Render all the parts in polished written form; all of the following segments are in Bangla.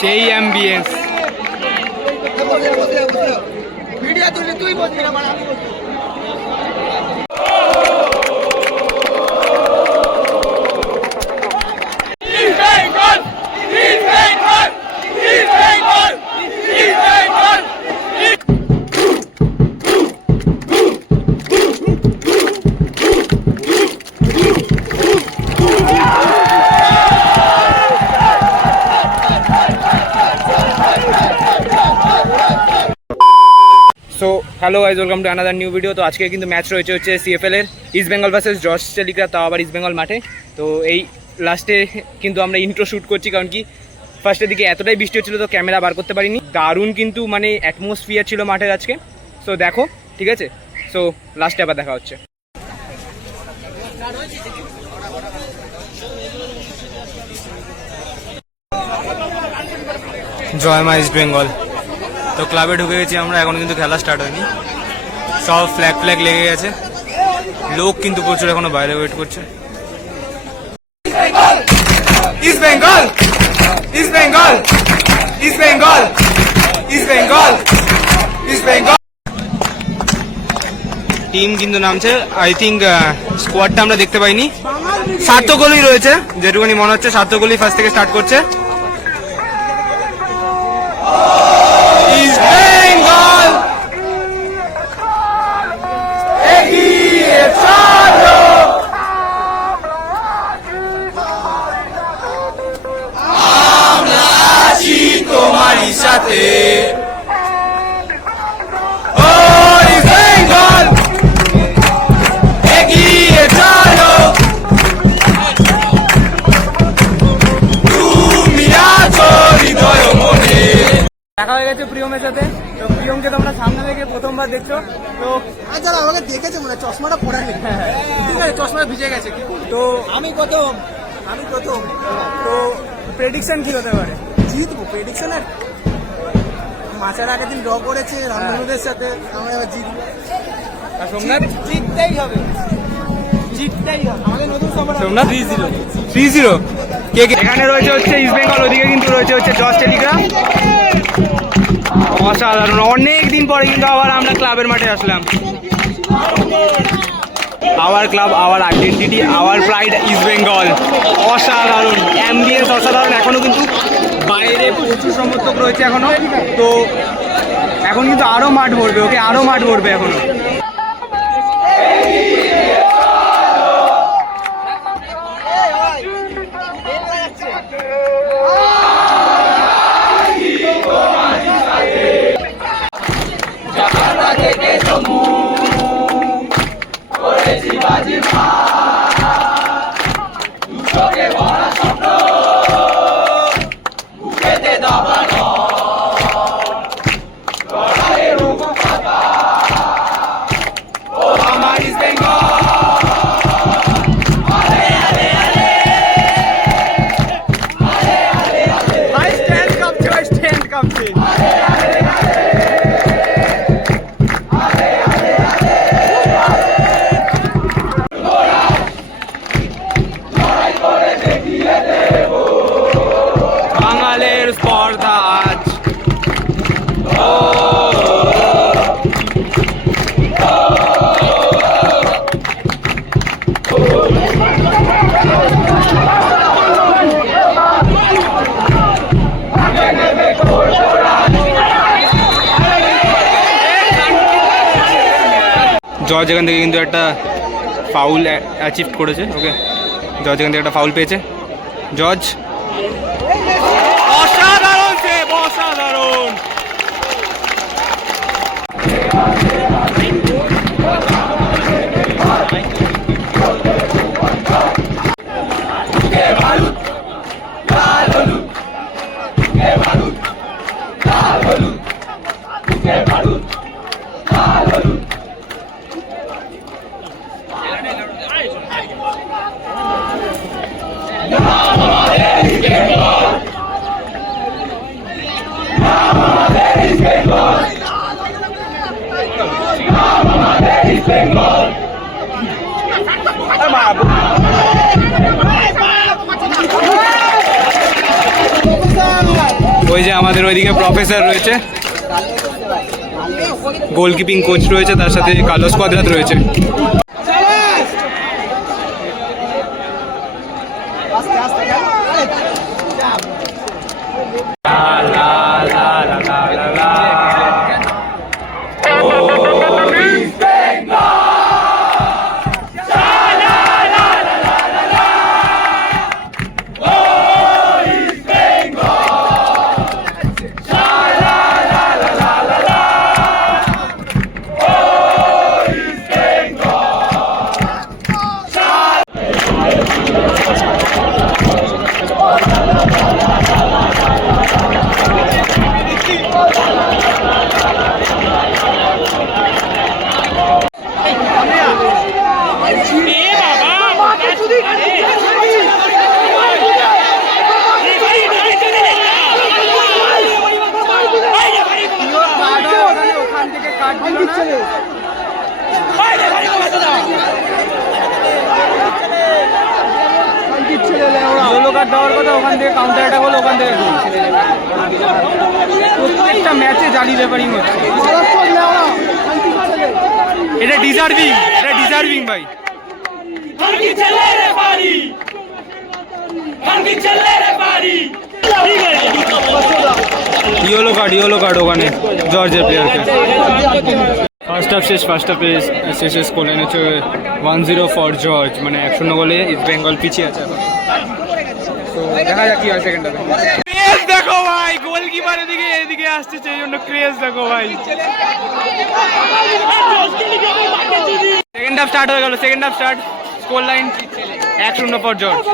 সেই ambience. So hello guys, welcome to another new video. তো আজকে কিন্তু ম্যাচ রয়েছে হচ্ছে সিএফএল এর east Bengal versus George Telegraph, তাও আবার ইস্ট বেঙ্গল মাঠে। তো এই লাস্টে কিন্তু আমরা ইন্ট্রো শ্যুট করছি, কারণ কি ফার্স্টের দিকে এতটাই বৃষ্টি হচ্ছিলো তো ক্যামেরা বার করতে পারিনি। দারুণ কিন্তু মানে অ্যাটমসফিয়ার ছিল মাঠের আজকে। সো দেখো, ঠিক আছে? সো লাস্টে আবার দেখা হচ্ছে। জয় মা ইস্ট বেঙ্গল। তো ক্লাবে ঢুকে গেছি আমরা, এখন কিন্তু খেলা স্টার্ট হয়নি, সব ফ্ল্যাগ লেগে গেছে, লোক কিন্তু প্রচুর এখনো বাইরে ওয়েট করছে। East Bengal, east Bengal, east Bengal, east Bengal, east Bengal. Team কিন্তু নামছে, আই থিঙ্ক স্কোয়াডটা আমরা দেখতে পাইনি। সার্থকলি রয়েছে, যেটুকুনি মনে হচ্ছে সার্থকলি ফার্স্ট থেকে স্টার্ট করছে। সাথে এগিয়ে চলো, তুমি আছো হৃদয় মনে। দেখা হয়ে গেছে প্রিয়মের সাথে। তো প্রিয়মকে তোমরা সামনে থেকে প্রথমবার দেখছো। তো যারা আমাকে দেখেছে মনে চশমাটা পরে ঠিক আছে, চশমাটা ভিজে গেছে। তো আমি প্রথম তো প্রেডিকশন কি হতে পারে? জিতবো প্রেডিকশন। আর মাছের আগের দিন ড্র করেছে রামধনুদের সাথে, আমরা এবার জিতবো। আর সোমনাথ জিততেই হবে, জিততেই হবে। আমাদের নতুন সোমনাথ 3-0। কে এখানে রয়েছে হচ্ছে ইস্ট বেঙ্গল, ওদিকে কিন্তু রয়েছে হচ্ছে জর্জ টেলিগ্রাফ। অসাধারণ, অনেক দিন পরে কিন্তু আবার আমরা ক্লাবের মাঠে আসলাম। Our club, our identity, our pride East Bengal. অসাধারণ অ্যাম্বিয়েন্স, অসাধারণ। এখনো কিন্তু বাইরে প্রচুর সমর্থক রয়েছে এখনো। তো এখন কিন্তু আরো মাঠ ভরবে, ওকে আরো মাঠ ভরবে এখনো। বাঙালের স্পর্ধা আজ। জর্জ এখান থেকে কিন্তু একটা ফাউল অ্যাচিভ করেছে। ওকে, জর্জ এখান থেকে একটা ফাউল পেয়েছে। জর্জ অসাধারণ সেভ, অসাধারণ। ওই যে আমাদের ওইদিকে প্রফেসর রয়েছে, গোলকিপিং কোচ রয়েছে, তার সাথে কার্লোস কোয়াদ্রাত রয়েছে। দেওয়ার কথা, ওখান থেকে কাউন্টার অ্যাটাক হলো, ওখান থেকে প্রত্যেকটা ম্যাচে জালি রেফারিং হচ্ছে। এটা ডিজার্ভিং, এটা ডিজার্ভিং ভাই। ইয়েলো কার্ড ওখানে জর্জের প্লেয়ারকে। ফার্স্ট হাফ শেষে স্কোর এনেছে 1-0 ফর জর্জ, মানে 1-0 গোলে ইস্ট বেঙ্গল পিছিয়ে আছে এখন। তো দেখা যাক কি হয় সেকেন্ড হাফে। ক্রেজ দেখো ভাই, গোলকিপার এদিকে আসছে, সেই জন্য ক্রেজ দেখো ভাই। সেকেন্ড হাফ স্টার্ট হয়ে গেল, স্কোর লাইন 1-0 ফর জর্জ।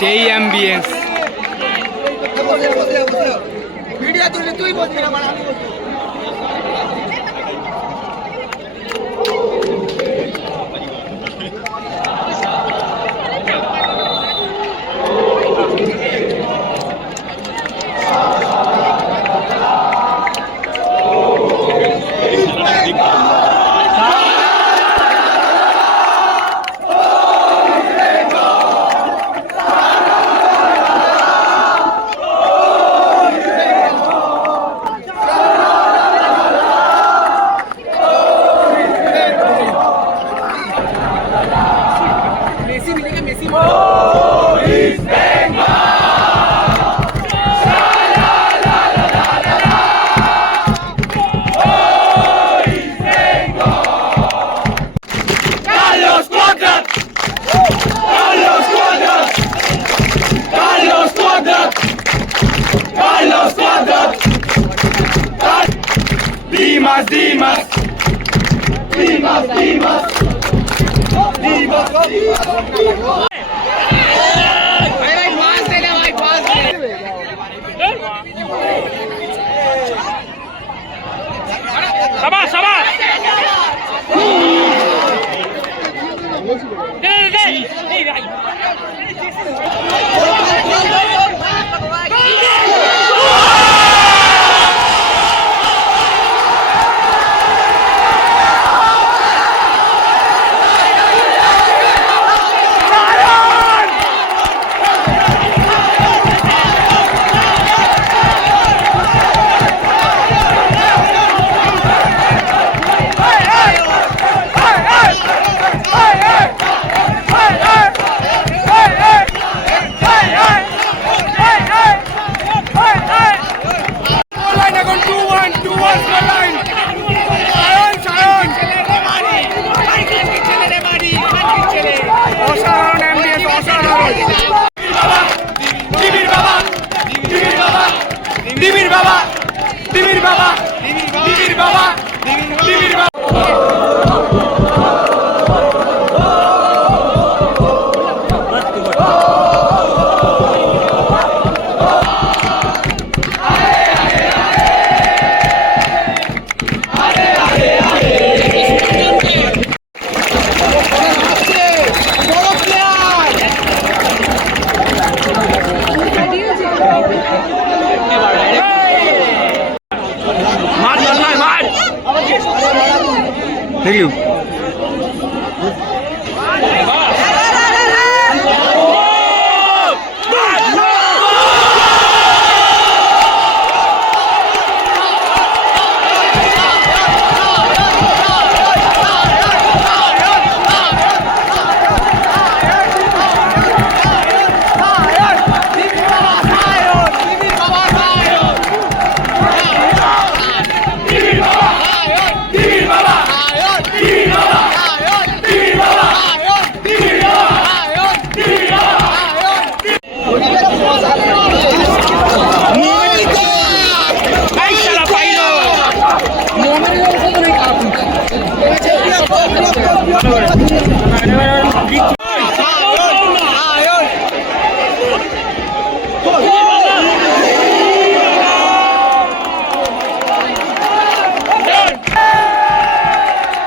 সেই অ্যাম্বিয়েন্স। ভিডিও তুললে তুই বলবি না, মানে আমি বলবো। Dimas. Sabas. দেখলু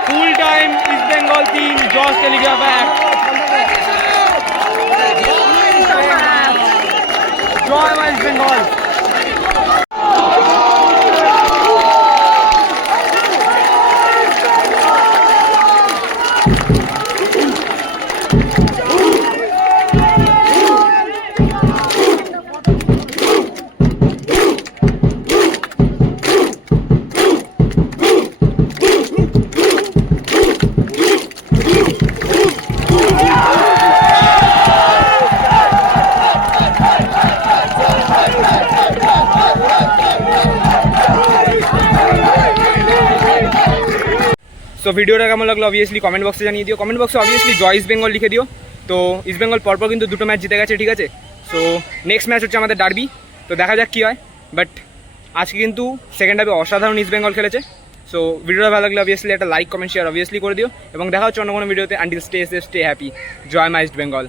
full time East Bengal team জস টেলিগ্রাফ এক জয় মা ইস্ট বেঙ্গল। সো ভিডিওটা কেমন লাগলো অবভিয়াসলি কমেন্ট বক্সে জানিয়ে দিও। কমেন্ট বক্সে অবভিয়াসলি জয় ইস্ট বেঙ্গল লিখে দিও। তো ইস্ট বেঙ্গল পরপর কিন্তু দুটো ম্যাচ জিতে গেছে, ঠিক আছে। সো নেক্সট ম্যাচ হচ্ছে আমাদের ডার্বি, তো দেখা যাক কী হয়। বাট আজকে কিন্তু সেকেন্ড হাফে অসাধারণ ইস্ট বেঙ্গল খেলেছে। সো ভিডিওটা ভালো লাগলে অবভিয়াসলি একটা লাইক কমেন্ট শেয়ার অবভিয়াসলি করে দিও এবং দেখা হচ্ছে অন্য কোনো ভিডিওতে। Until stay safe, stay happy. জয় মা ইস্ট বেঙ্গল।